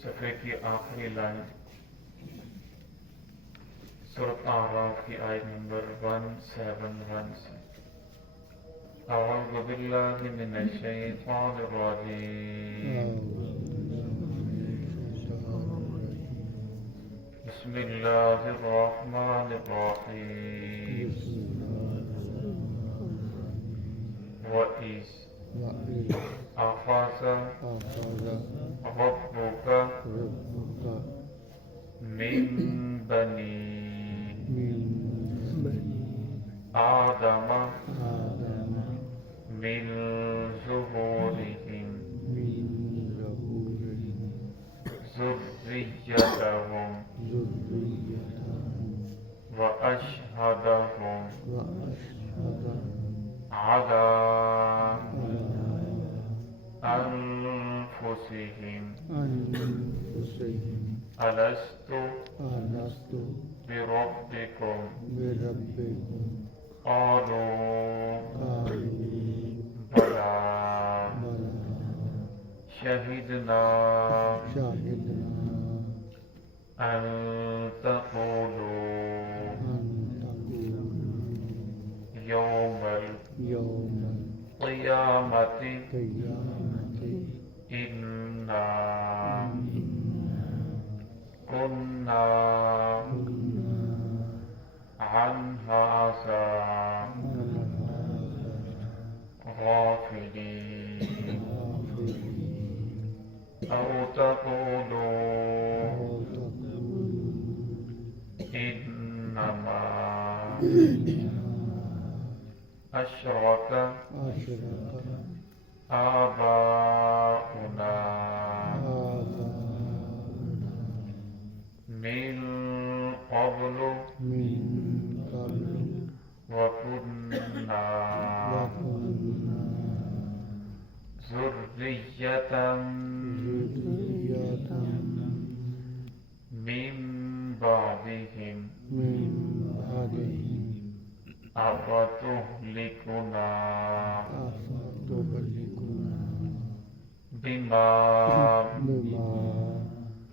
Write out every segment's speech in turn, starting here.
صفحے کی آخری لائن سورۃ اعراف کی آیت نمبر 171 سے اعوذ باللہ من الشیطان الرجیم بسم اللہ الرحمن الرحیم وَإِذْ أَخَذَ رَبُّكَ مِنْ بَنِي آدَمَ مِنْ ظُهُورِهِمْ ذُرِّيَّتَهُمْ وَأَشْهَدَهُمْ عَلَى أَنفُسِهِمْ أَلَسْتُ بربكم قالوا بلى شهدنا أن تقولوا يوم القيامة إنا كنا عن هذا غافلين أو تقولوا إنما أشرك آباؤنا من قبل وكنا ذرية من بعدهم أفتهلكنا بما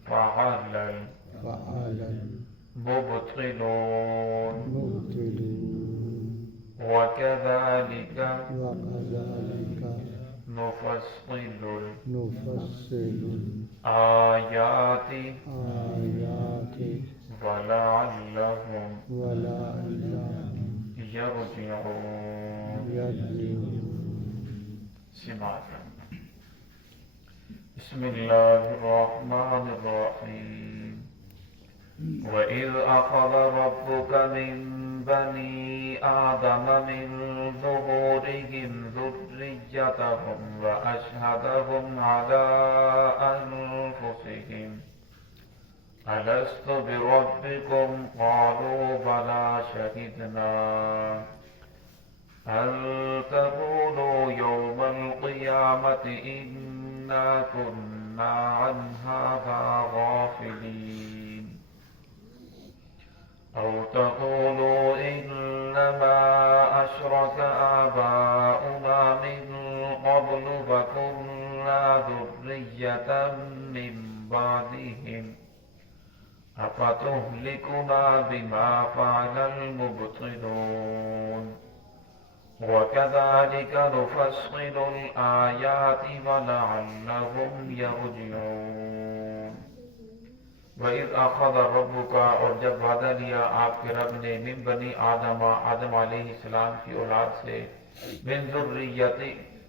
فعل المبطلون وكذلك نفصل الآيات ولعلهم يرجعون سماعة بسم الله الرحمن الرحيم وَإِذْ أَخَذَ رَبُّكَ مِنْ بَنِي آدَمَ مِنْ ظُهُورِهِمْ ذُرِّيَّتَهُمْ وَأَشْهَدَهُمْ عَلَى أَنفُسِهِمْ أَلَسْتُ بِرَبِّكُمْ قَالُوا بَلَى شَهِدْنَا أَنْ تَقُولُوا يَوْمَ الْقِيَامَةِ إِنَّا كُنَّا عَنْ هَذَا غَافِلِينَ أَوْ تَقُولُوا إِنَّمَا أَشْرَكَ آبَاؤُنَا مِنْ قَبْلُ وَكُنَّا ذُرِّيَّةً مِنْ بَعْدِهِمْ أَفَتُهْلِكُنَا بِمَا فَعَلَ الْمُبْطِلُونَ وَكَذَلِكَ نُفَصِّلُ الْآيَاتِ وَلَعَلَّهُمْ يَرْجِعُونَ وَإِذْ أَخَذَ رَبُّكَ اور جب وعدہ لیا آپ کے رب نے من بنی آدم علیہ السلام کی اولاد سے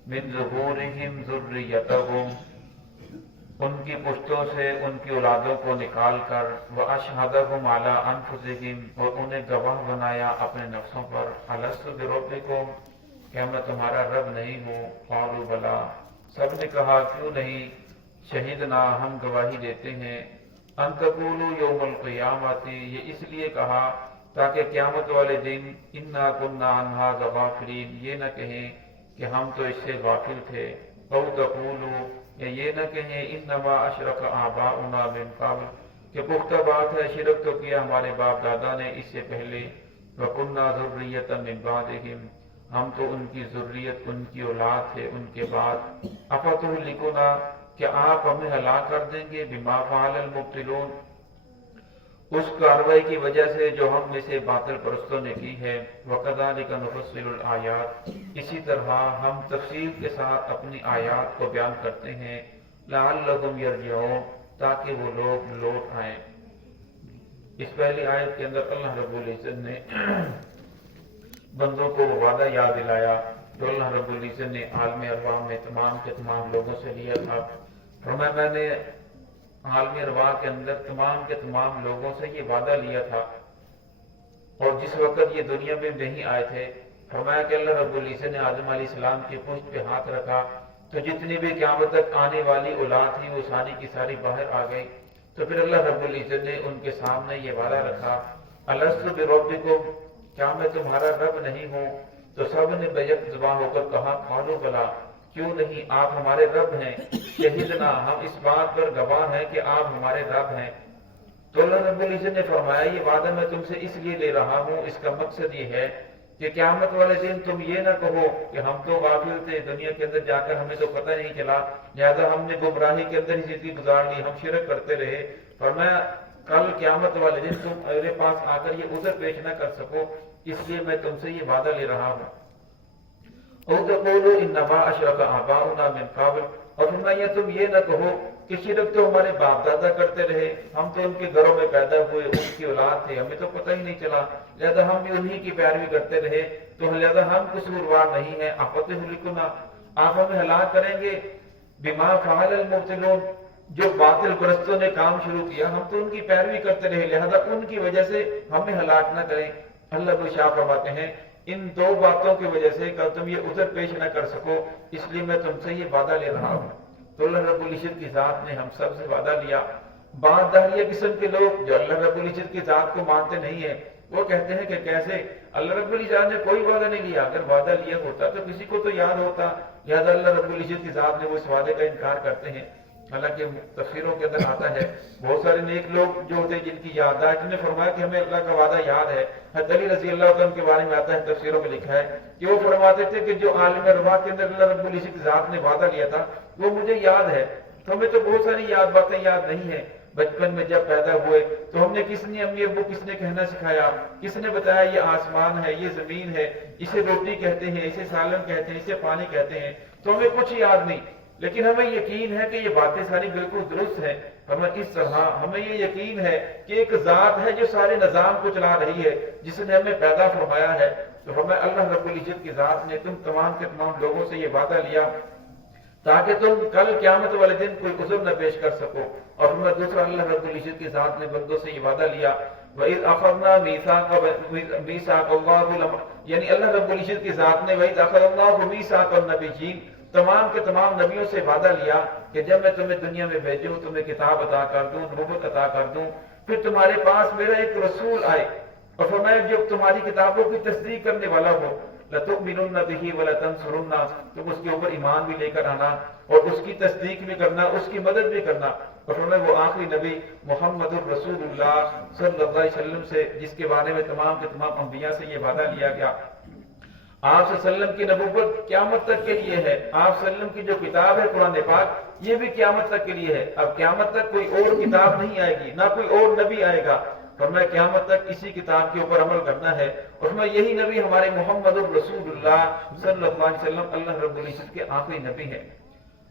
من ظہورہم ذریتہم ان کی پشتوں سے ان کی اولادوں کو نکال کر وَأَشْهَدَهُمْ عَلَىٰ أَنفُسِهِمْ اور انہیں گواہ بنایا اپنے نفسوں پر أَلَسْتُ بِرَبِّكُمْ کہ میں تمہارا رب نہیں ہوں قَالُوا بَلَىٰ سب نے کہا کیوں نہیں شہیدنا ہم گواہی دیتے ہیں أَن تَقُولُوا يَوْمَ الْقِيَامَةِ یہ اس لیے کہا تاکہ قیامت والے دن إِنَّا كُنَّا عَنْ هَٰذَا غَافِلِينَ یہ نہ کہیں کہ ہم تو اس سے غافل تھے أَوْ تَقُولُوا یا یہ نہ کہیں انما اشرک آباؤنا من قبل کہ پختہ بات ہے شرک تو کیا ہمارے باپ دادا نے اس سے پہلے وَكُنَّا ذُرِّيَّةً مِّن بَعْدِهِمْ ہم تو ان کی ذریت ان کی اولاد تھے ان کے بعد أَفَتُهْلِكُنَا کہ آپ ہمیں ہلاک کر دیں گے بما فعل المبطلون، اس کاروائی کی وجہ سے جو ہم میں سے باطل پرستوں نے کی ہے، وَكَذَلِكَ نُفَصِّلُ الْآيَاتِ، اسی طرح ہم تفصیل کے ساتھ اپنی آیات کو بیان کرتے ہیں، لَعَلَّهُمْ يَرْجِعُونَ، تاکہ وہ لوگ لوٹ آئیں۔ اس پہلی آیت کے اندر اللہ رب العزت نے بندوں کو وہ وعدہ یاد دلایا جو اللہ رب العزت نے عالم ارواح میں تمام کے تمام لوگوں سے لیا تھا۔ فرمایا میں نے عالم ارواح کے اندر تمام کے تمام لوگوں سے یہ وعدہ لیا تھا، اور جس وقت یہ دنیا میں نہیں آئے تھے، فرمایا کہ اللہ رب العزت نے آدم علیہ السلام کی پشت پہ ہاتھ رکھا تو جتنی بھی قیامت تک آنے والی اولاد تھی وہ ساری کی ساری باہر آ گئی۔ تو پھر اللہ رب العزت نے ان کے سامنے یہ وعدہ رکھا، الست بربکم، کیا میں تمہارا رب نہیں ہوں؟ تو سب نے بیک زبان ہو کر کہا قالوا بلا، کیوں نہیں، آپ ہمارے رب ہیں، شہیدنا، ہم اس بات پر گواہ ہیں کہ آپ ہمارے رب ہیں۔ تو اللہ رب العزت نے فرمایا یہ وعدہ میں تم سے اس لیے لے رہا ہوں، اس کا مقصد یہ ہے کہ قیامت والے دن تم یہ نہ کہو کہ ہم تو غافل تھے، دنیا کے اندر جا کر ہمیں تو پتہ نہیں چلا، لہذا ہم نے گمراہی کے اندر ہی زندگی گزار لی، ہم شرک کرتے رہے۔ فرمایا کل قیامت والے دن تم میرے پاس آ کر یہ عذر پیش نہ کر سکو، اس لیے میں تم سے یہ وعدہ لے رہا ہوں۔ او تقولوا انما اشرک آباؤنا من قبل، اور فرمایا تم یہ نہ کہو کہ شرک تو ہمارے باپ دادا کرتے رہے، ہم تو ان کے گھروں میں پیدا ہوئے، ان کی اولاد تھے، ہمیں تو پتہ ہی نہیں چلا، لہذا ہم بھی انہی کی پیروی کرتے رہے، تو لہذا ہم قصوروار نہیں ہیں۔ افتہلکنا، آپ ہمیں ہلاک کریں گے بما فعل المبطلون، جو باطل پرستوں نے کام شروع کیا ہم تو ان کی پیروی کرتے رہے، لہذا ان کی وجہ سے ہمیں ہلاک نہ کریں۔ اللہ کو شاہ فرماتے ہیں ان دو باتوں کی وجہ سے کہ تم یہ عذر پیش نہ کر سکو، اس لیے میں تم سے یہ وعدہ لے رہا ہوں۔ تو اللہ رب العزت کی ذات نے ہم سب سے وعدہ لیا۔ بعض داہریہ قسم کے لوگ جو اللہ رب العزت کی ذات کو مانتے نہیں ہیں، وہ کہتے ہیں کہ کیسے اللہ رب العزت نے کوئی وعدہ نہیں لیا، اگر وعدہ لیا ہوتا تو کسی کو تو یاد ہوتا، لہذا اللہ رب العزت کی ذات نے وہ اس وعدے کا انکار کرتے ہیں۔ حالانکہ تفسیروں کے اندر آتا ہے بہت سارے نیک لوگ جو ہوتے ہیں جن کی یادداشت نے فرمایا کہ ہمیں اللہ کا وعدہ یاد ہے۔ حضرت علی رضی اللہ عنہ کے بارے میں آتا ہے، تفسیروں میں لکھا ہے کہ وہ فرماتے تھے کہ جو عالم ارواح کے اندر اللہ رب العزت کی ذات نے وعدہ لیا تھا وہ مجھے یاد ہے، تو ہمیں تو بہت ساری باتیں یاد نہیں ہیں۔ بچپن میں جب پیدا ہوئے تو ہم نے کس نے، امی ابو کس نے کہنا سکھایا، کس نے بتایا یہ آسمان ہے، یہ زمین ہے، اسے روٹی کہتے ہیں، اسے سالن کہتے ہیں، اسے پانی کہتے ہیں، تو ہمیں کچھ یاد نہیں، لیکن ہمیں یقین ہے کہ یہ باتیں ساری بالکل درست ہیں۔ ہمیں اس طرح ہمیں یہ یقین ہے کہ ایک ذات ہے جو سارے نظام کو چلا رہی ہے، جس نے ہمیں پیدا فرمایا ہے۔ تو ہمیں اللہ رب العزت کی ذات نے تم تمام کے تمام لوگوں سے یہ وعدہ لیا تاکہ تم کل قیامت والے دن کوئی عذر نہ پیش کر سکو۔ اور ہمیں دوسرا اللہ رب العزت کی ذات نے بندوں سے یہ وعدہ لیا، وَإِذْ أَخَذْنَا مِيثَاقَ اللَّهِ، یعنی اللہ رب العزت کی ذات نے وَإِذْ أَخَذَ اللَّهُ مِيثَاقَ النَّبِيِّينَ، تمام کے تمام نبیوں سے وعدہ لیا کہ جب میں تمہیں دنیا میں بھیجوں، تمہیں کتاب عطا کر دوں، نبوت عطا کر دوں، پھر تمہارے پاس میرا ایک رسول آئے اور فرمایا جو تمہاری کتابوں کی تصدیق کرنے والا ہو، لَتُؤْمِنُنَّ بِهِ وَلَتَنْصُرُنَّهُ، تم اس کے اوپر ایمان بھی لے کر آنا اور اس کی تصدیق بھی کرنا، اس کی مدد بھی کرنا۔ اور فرمایا وہ آخری نبی محمد الرسول اللہ صلی اللہ علیہ وسلم سے، جس کے بارے میں تمام کے تمام انبیاء سے یہ وعدہ لیا گیا۔ آپ صلی اللہ علیہ وسلم کی نبوت قیامت تک کے لیے ہے، آپ صلی اللہ علیہ وسلم کی جو کتاب ہے قرآن پاک یہ بھی قیامت تک کے لیے ہے۔ اب قیامت تک کوئی اور کتاب نہیں آئے گی، نہ کوئی اور نبی آئے گا، فرمایا قیامت تک اسی کتاب کے اوپر عمل کرنا ہے۔ اور فرمایا یہی نبی ہمارے محمد الرسول اللہ صلی اللہ علیہ وسلم اللہ رب العزت کے آخری نبی ہے۔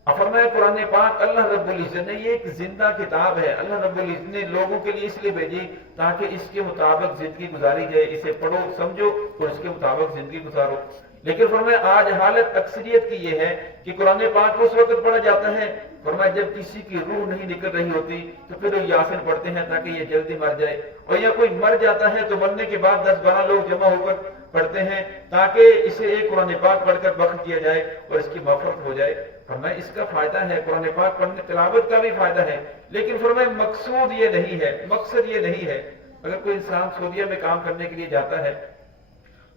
اور فرمایا قرآن پاک اللہ رب العزت نے یہ ایک زندہ کتاب ہے، اللہ رب العزت نے لوگوں کے لیے اس لیے بھیجی تاکہ اس کے مطابق زندگی گزاری جائے، اسے پڑھو سمجھو اور اس کے مطابق زندگی گزارو۔ لیکن فرمایا آج حالت اکثریت کی یہ ہے کہ قرآن پاک اس وقت پڑھا جاتا ہے، فرمایا جب کسی کی روح نہیں نکل رہی ہوتی تو پھر وہ یاسین پڑھتے ہیں تاکہ یہ جلدی مر جائے، اور یا کوئی مر جاتا ہے تو مرنے کے بعد 10-12 لوگ جمع ہو کر پڑھتے ہیں تاکہ اسے ایک قرآن پاک پڑھ کر بخش دیا جائے اور اس کی مغفرت ہو جائے۔ فرمایا اس کا فائدہ ہے، قرآن پاک پڑھنے تلاوت کا بھی فائدہ ہے، لیکن فرمایا مقصود یہ نہیں ہے، مقصد یہ نہیں ہے۔ اگر کوئی انسان سعودیہ میں کام کرنے کے لیے جاتا ہے،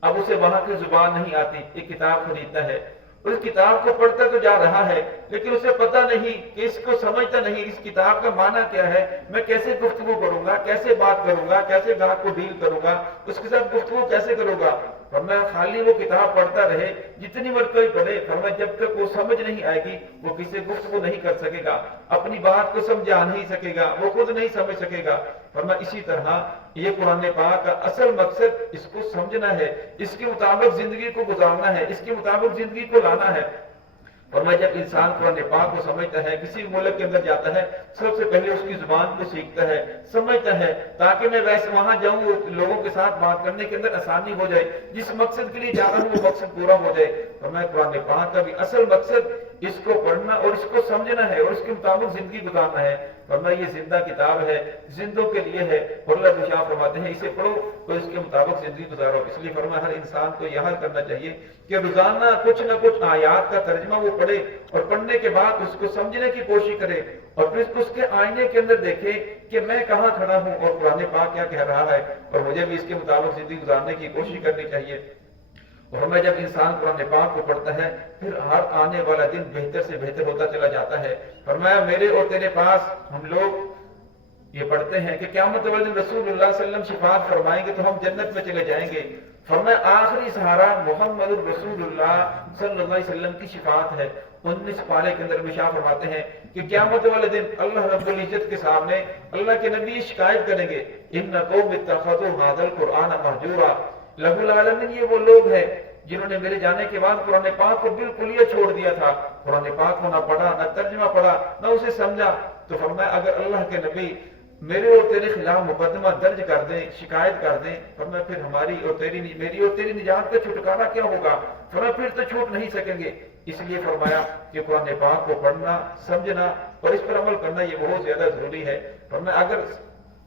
اب اسے وہاں کی زبان نہیں آتی، ایک کتاب خریدتا ہے، اس کتاب کو پڑھتا تو جا رہا ہے لیکن اسے پتہ نہیں کہ اس کو سمجھتا نہیں اس کتاب کا معنی کیا ہے، میں کیسے گفتگو کروں گا، کیسے بات کروں گا، کیسے گاہک کو ڈیل کروں گا، اس کے ساتھ گفتگو کیسے کروں گا۔ فرمایا خالی وہ کتاب پڑھتا رہے جتنی مرتبہ پڑھے، فرمایا جب تک وہ سمجھ نہیں آئے گی وہ کسی گفتگو نہیں کر سکے گا، اپنی بات کو سمجھا نہیں سکے گا، وہ خود نہیں سمجھ سکے گا۔ فرمایا اسی طرح یہ قرآن پاک کا اصل مقصد اس کو سمجھنا ہے، اس کے مطابق زندگی کو گزارنا ہے، اس کے مطابق زندگی کو لانا ہے۔ فرمایا جب انسان قرآن پاک کو سمجھتا ہے، کسی ملک کے اندر جاتا ہے، سب سے پہلے اس کی زبان کو سیکھتا ہے، سمجھتا ہے، تاکہ میں ویسے وہاں جاؤں لوگوں کے ساتھ بات کرنے کے اندر آسانی ہو جائے، جس مقصد کے لیے جا رہا ہوں وہ مقصد پورا ہو جائے۔ فرمایا قرآن پاک کا بھی اصل مقصد اس کو پڑھنا اور اس کو سمجھنا ہے اور اس کے مطابق زندگی گزارنا ہے۔ فرمایا یہ زندہ کتاب ہے، زندوں کے لیے ہے، اور اللہ شاہ فرماتے ہیں اسے پڑھو تو اس کے مطابق زندگی گزارو۔ اس لیے فرمایا ہر انسان کو یہ حل کرنا چاہیے کہ روزانہ کچھ نہ کچھ آیات کا ترجمہ وہ پڑھے، اور پڑھنے کے بعد اس کو سمجھنے کی کوشش کرے، اور پھر اس کے آئینے کے اندر دیکھے کہ میں کہاں کھڑا ہوں اور قرآن پاک کیا کہہ رہا ہے، اور مجھے بھی اس کے مطابق زندگی گزارنے کی کوشش کرنی چاہیے۔ اور ہمیں جب انسان قرآن پاک کو پڑھتا ہے پھر ہر آنے والا دن بہتر سے بہتر ہوتا چلا جاتا ہے۔ فرمایا میرے اور تیرے پاس ہم لوگ یہ پڑھتے ہیں کہ قیامت والے دن رسول اللہ صلی اللہ علیہ وسلم شفاعت فرمائیں گے تو ہم جنت میں چلے جائیں گے۔ فرمایا آخری سہارا محمد رسول اللہ صلی اللہ علیہ وسلم کی شفاعت ہے۔ 19 پارے کے اندر شاہ فرماتے ہیں کہ قیامت والے دن اللہ رب العزت کے سامنے اللہ کے نبی شکایت کریں گے، ان قوم اتخذوا ھذا القرآن مہجورا، رب العالمین یہ وہ لوگ ہیں جنہوں نے میرے جانے کے بعد قرآن پاک کو بالکل یہ چھوڑ دیا تھا، قرآن پاک کو نہ پڑھا، نہ ترجمہ پڑھا، نہ اسے سمجھا۔ تو فرمایا اگر اللہ کے نبی میرے اور تیرے خلاف مقدمہ درج کر دیں، شکایت کر دیں، فرمایا پھر میری اور تیری نجات کا چھٹکارا کیا ہوگا؟ فرمایا پھر تو چھوٹ نہیں سکیں گے۔ اس لیے فرمایا کہ قرآن پاک کو پڑھنا، سمجھنا اور اس پر عمل کرنا یہ بہت زیادہ ضروری ہے۔ فرمایا اگر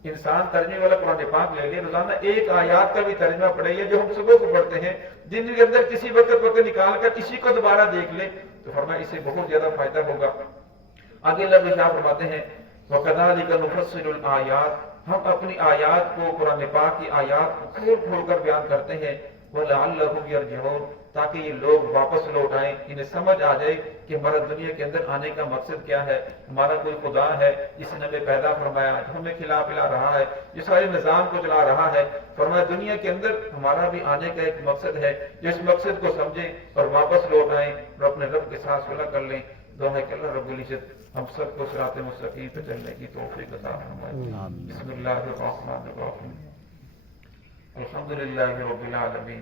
انسان ترجمے والا قرآن پاک لے لے، روزانہ ایک آیات کا بھی ترجمہ پڑھے، یہ جو ہم صبح کو پڑھتے ہیں، دن کے اندر کسی وقت نکال کر اسی کو دوبارہ دیکھ لے تو فرمایا اسے بہت زیادہ فائدہ ہوگا۔ آگے اللہ شاہ فرماتے ہیں وَكَذَلِكَ نُفَصِّلُ الْآيَاتِ، ہم اپنی آیات کو، قرآن پاک کی آیات کو کھول کھول کر بیان کرتے ہیں، وَلَعَلَّهُمْ يَرْجِعُونَ، تاکہ یہ لوگ واپس لوٹ آئیں، انہیں سمجھ آ جائے کہ ہمارا دنیا کے اندر آنے کا مقصد کیا ہے۔ ہمارا کوئی خدا ہے جس نے ہمیں پیدا فرمایا، جو ہمیں کھلا پلا رہا ہے، جو سارے نظام کو چلا رہا ہے۔ فرمایا دنیا کے اندر ہمارا بھی آنے کا ایک مقصد ہے، جو اس مقصد کو سمجھیں اور واپس لوٹ آئیں اور اپنے رب کے ساتھ صلح کر لیں۔ دعا ہے کہ اللہ رب العزت ہم سب کو صراط مستقیم پہ چلنے کی توفیق عطا فرمائے۔ بسم اللہ الرحمن الرحیم، الحمد للہ رب العالمین۔